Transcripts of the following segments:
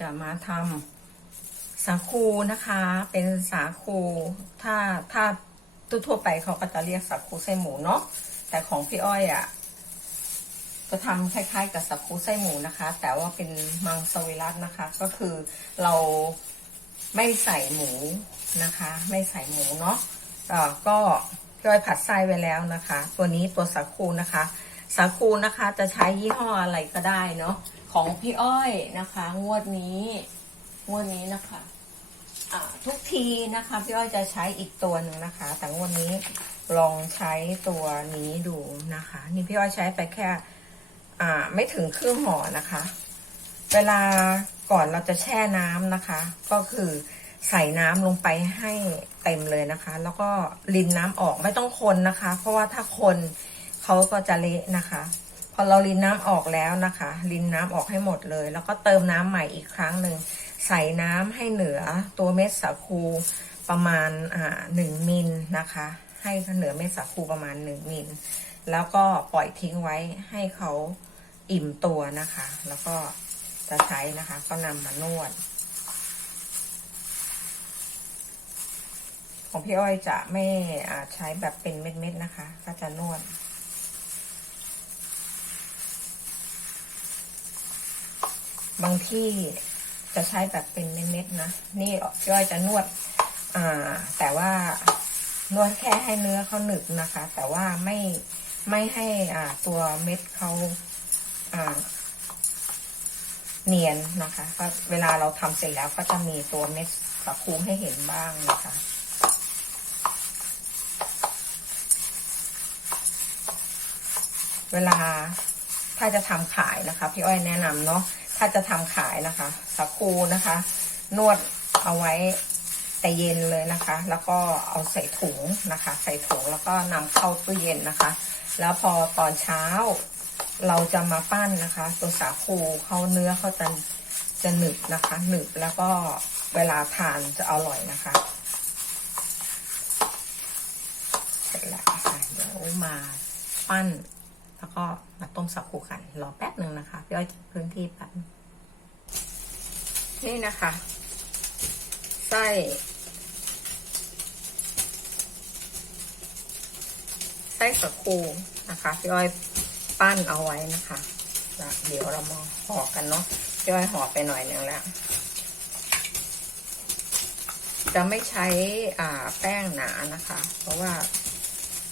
จะมาทำสาคูนะคะ เป็นสาคูถ้าถ้าทั่วไปเขาก็จะเรียกสาคูไส้หมูเนาะแต่ของพี่อ้อยอะ่ะจะทำคล้ายๆ กับสาคูไส้หมูนะคะ แต่ว่าเป็นมังสวิรัตนะคะ ก็คือเราไม่ใส่หมูนะคะ ไม่ใส่หมูเนาะก็พี่อยผัดไส้ไว้แล้วนะคะ ตัวนี้ตัวสาคูนะคะ สาคูนะคะจะใช้ยี่ห้ออะไรก็ได้เนาะ ของพี่อ้อยนะคะ งวดนี้ งวดนี้นะคะอ่าทุกทีนะคะ พี่อ้อยจะใช้อีกตัวหนึ่งนะคะ แต่งวดนี้ลองใช้ตัวนี้ดูนะคะ นี่พี่อ้อยใช้ไปแค่ อ่า ไม่ถึงครึ่งห่อนะคะ เวลาก่อนเราจะแช่น้ำนะคะ ก็คือใส่น้ำลงไปให้เต็มเลยนะคะ แล้วก็รินน้ำออกไม่ต้องคนนะคะ เพราะว่าถ้าคนเขาก็จะเละนะคะ อเรารินน้ำออกแล้วนะคะรินน้ำออกให้หมดเลย แล้วก็เติมน้ำใหม่อีกครั้งหนึ่งใส่น้ำให้เหนือตัวเม็ดสาคูประมาณอ่าหนึ่งมิลนะคะ ให้เหนือเม็ดสาคูประมาณหนึ่งมิลแล้วก็ปล่อยทิ้งไว้ให้เขาอิ่มตัวนะคะ แล้วก็จะใช้นะคะ ก็นำมานวด ของพี่อ้อยจะไม่ใช้แบบเป็นเม็ดๆนะคะ ก็จะนวด บางที่จะใช้แบบเป็นเม็ดๆนะ นี่พี่อ้อยจะนวด อ่า แต่ว่านวดแค่ให้เนื้อเขาหนึบนะคะ แต่ว่าไม่ไม่ให้อ่าตัวเม็ดเขาอ่า เนียนนะคะก็เวลาเราทำเสร็จแล้วก็จะมีตัวเม็ดสาคูให้เห็นบ้างนะคะเวลาถ้าจะทำขายนะคะ พี่อ้อยแนะนำเนาะ ถ้าจะทำขายนะคะสาคูนะคะ นวดเอาไว้แต่เย็นเลยนะคะ แล้วก็เอาใส่ถุงนะคะ ใส่ถุงแล้วก็นำเข้าตู้เย็นนะคะ แล้วพอตอนเช้าเราจะมาปั้นนะคะ ตัวสาคูเขาเนื้อเขาจะจะหนึบนะคะ หนึบแล้วก็เวลาทานจะอร่อยนะคะเสร็จแล้วค่ะเดี๋ยวมาปั้น แล้วก็มาต้มสาคูกัน รอแป๊บหนึ่งนะคะพี่อ้อยพื้นที่แป๊บนึงนี่นะคะ ไส้ไส้สาคูนะคะพี่อ้อยปั้นเอาไว้นะคะแล้วเดี๋ยวเรามาห่อกันเนาะพี่อ้อยห่อไปหน่อยหนึ่งแล้ว จะไม่ใช้อ่าแป้งหนานะคะ เพราะว่า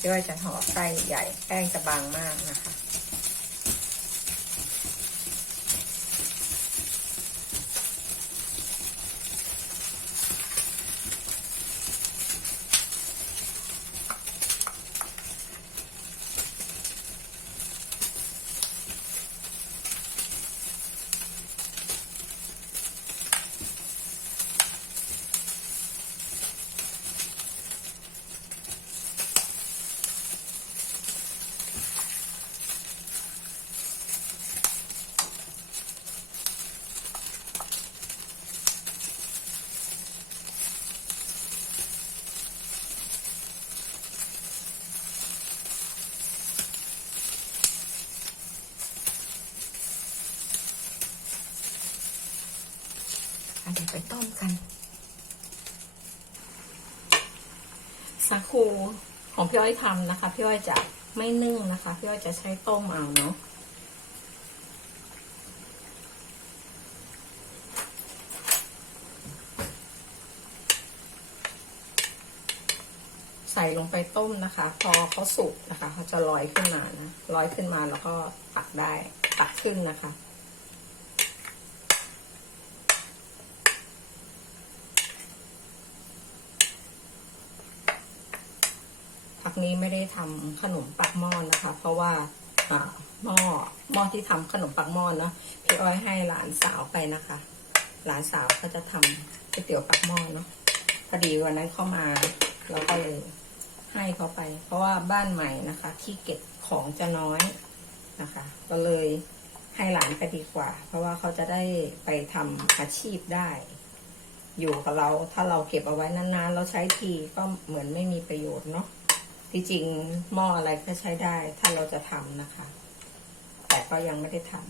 ด้วยจะห่อไส้ใหญ่แป้งจะบางมากนะคะ ไปต้มกัน สาคูของพี่อ้อยทำนะคะ พี่อ้อยจะไม่นึ่งนะคะ พี่อ้อยจะใช้ต้มเอาเนาะใส่ลงไปต้มนะคะ พอเขาสุกนะคะเขาจะลอยขึ้นมานะลอยขึ้นมาแล้วก็ตักได้ตักขึ้นนะคะ นี้ไม่ได้ทำขนมปักหม้อนะคะ เพราะว่าหม้อหม้อที่ทำขนมปักหม้อนะพี่อ้อยให้หลานสาวไปนะคะ หลานสาวก็จะทำก๋วยเตี๋ยวปักหม้อเนาะพอดีวันนั้นเข้ามาเราก็เลยให้เขาไป เพราะว่าบ้านใหม่นะคะ ที่เก็บของจะน้อยนะคะ ก็เลยให้หลานไปดีกว่า เพราะว่าเขาจะได้ไปทำอาชีพได้ อยู่กับเราถ้าเราเก็บเอาไว้นานๆ เราใช้ทีก็เหมือนไม่มีประโยชน์เนาะ ที่จริงหม้ออะไรก็ใช้ได้ ถ้าเราจะทำนะคะ แต่ก็ยังไม่ได้ทำ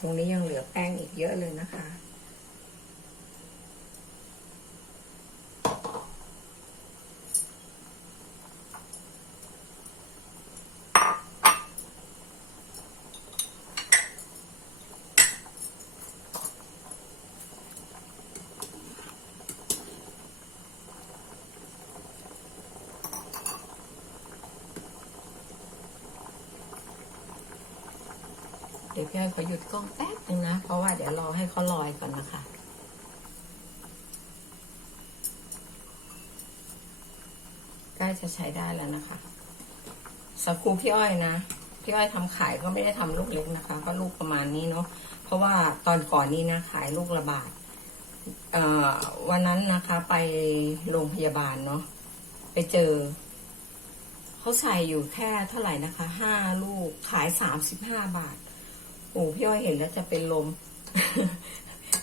ตรงนี้ยังเหลือแป้งอีกเยอะเลยนะคะ ดี๋ยวพี่อ้อยขอหยุดกล้องแป๊บนึงนะ เพราะว่าเดี๋ยวรอให้เขาลอยก่อนนะคะใกล้จะใช้ได้แล้วนะคะสาคูพี่อ้อยนะ พี่อ้อยทำขายก็ไม่ได้ทำลูกเล็กนะคะ ก็ลูกประมาณนี้เนาะเพราะว่าตอนก่อนนี้นะขายลูกละบาทเอ่อวันนั้นนะคะไปโรงพยาบาลเนาะไปเจอเขาใส่อยู่แค่เท่าไหร่นะคะห้าลูกขายสามสิบห้าบาท อ้พี่อ้อยเห็นแล้วจะเป็นลม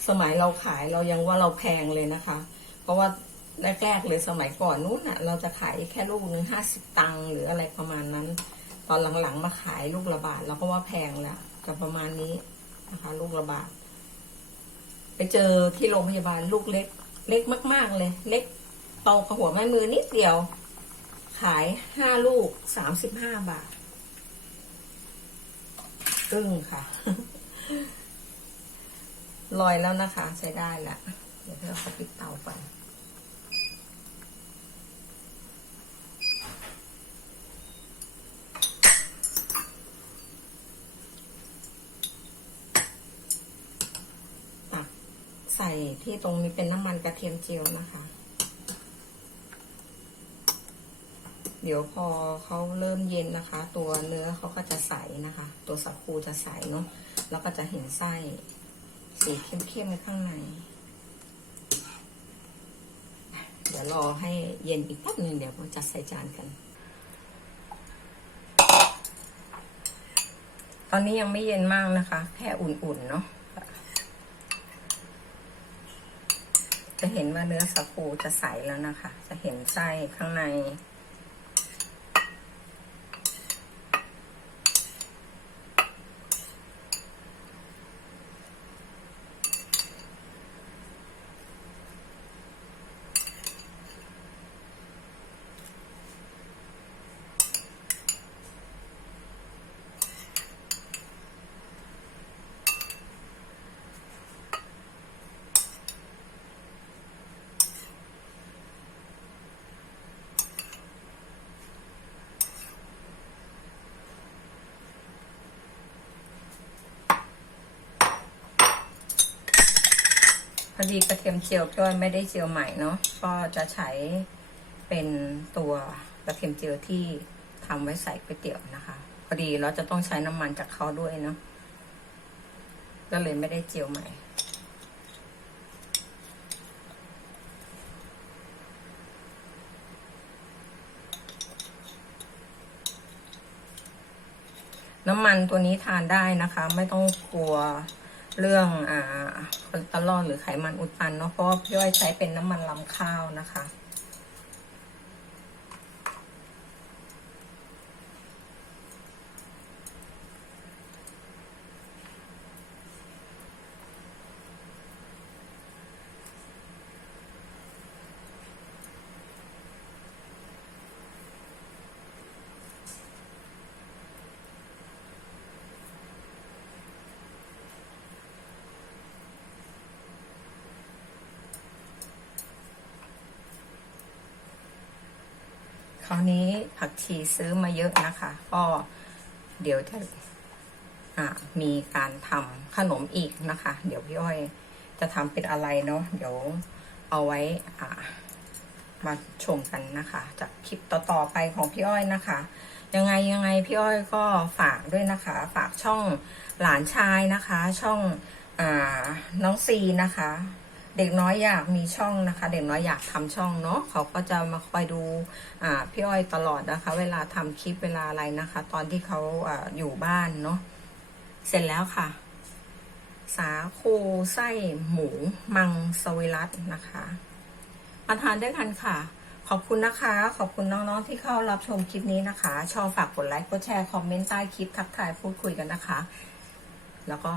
สมัยเราขายเรายังว่าเราแพงเลยนะคะ เพราะว่าแรกๆเลยสมัยก่อนนู้นน่ะเราจะขายแค่ลูกหนึ่งห้าสิบตังค์หรืออะไรประมาณนั้น ตอนหลังๆมาขายลูกละบาทเราก็ว่าแพงแล้วจะประมาณนี้นะคะ ลูกละบาทไปเจอที่โรงพยาบาลลูกเล็ก เล็กมากๆเลย เล็กโตกระหัวแม่มือนิดเดียว ขายห้าลูกสามสิบห้าบาท อึ้งค่ะ ลอยแล้วนะคะ ใช้ได้ล้วเดี๋ยวเราขอปิดเตาก่อนตักใส่ที่ตรงนี้เป็นน้ำมันกระเทียมเจียวนะคะ เดี๋ยวพอเขาเริ่มเย็นนะคะ ตัวเนื้อเขาก็จะใสนะคะ ตัวสักคูจะใสเนาะแล้วก็จะเห็นไส้สีเข้มๆข้างใน เดี๋ยวรอให้เย็นอีกแป๊บหนึงเดี๋ยวเราจะใส่จานกัน ตอนนี้ยังไม่เย็นมากนะคะ แค่อุ่นๆเนาะจะเห็นว่าเนื้อสักคูจะใสแล้วนะคะ จะเห็นไส้ข้างใน พอดีกระเทียมเจียวพี่อ้อยไม่ได้เจียวใหม่เนาะก็จะใช้เป็นตัวกระเทียมเจียวที่ทำไว้ใส่ก๋วยเตี๋ยวนะคะพอดีเราจะต้องใช้น้ำมันจากเขาด้วยเนาะก็เลยไม่ได้เจียวใหม่น้ำมันตัวนี้ทานได้นะคะ ไม่ต้องกลัว เรื่องอ่าคอเลสเตอรอลหรือไขมันอุดตันเนาะเพราะว่าพี่อ้อยใช้เป็นน้ำมันลำข้าวนะคะ คราวนี้ผักชีซื้อมาเยอะนะคะ ก็เดี๋ยวจะมีการทำขนมอีกนะคะ เดี๋ยวพี่อ้อยจะทำเป็นอะไรเนาะเดี๋ยวเอาไว้มาชมกันนะคะ จากคลิปต่อๆไปของพี่อ้อยนะคะ ยังไงยังไงพี่อ้อยก็ฝากด้วยนะคะ ฝากช่องหลานชายนะคะ ช่องอน้องซีนะคะ เด็กน้อยอยากมีช่องนะคะ เด็กน้อยอยากทำช่องเนาะเขาก็จะมาคอยดูพี่อ้อยตลอดนะคะ เวลาทำคลิปเวลาอะไรนะคะ ตอนที่เขาออยู่บ้านเนาะเสร็จแล้วค่ะ สาคูไส้หมู มังสวิรัตนะคะ มาทานด้วยกันค่ะ ขอบคุณนะคะ ขอบคุณน้องๆที่เข้ารับชมคลิปนี้นะคะ ชอบฝากกดไลค์กดแชร์คอมเมนต์ใต้คลิปทักทายพูดคุยกันนะคะ แล้วก็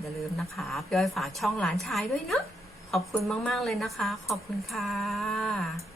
อย่าลืมนะคะพี่อ้อยฝากช่องหลานชายด้วยเนอะ ขอบคุณมาก ๆ เลยนะคะ ขอบคุณค่ะ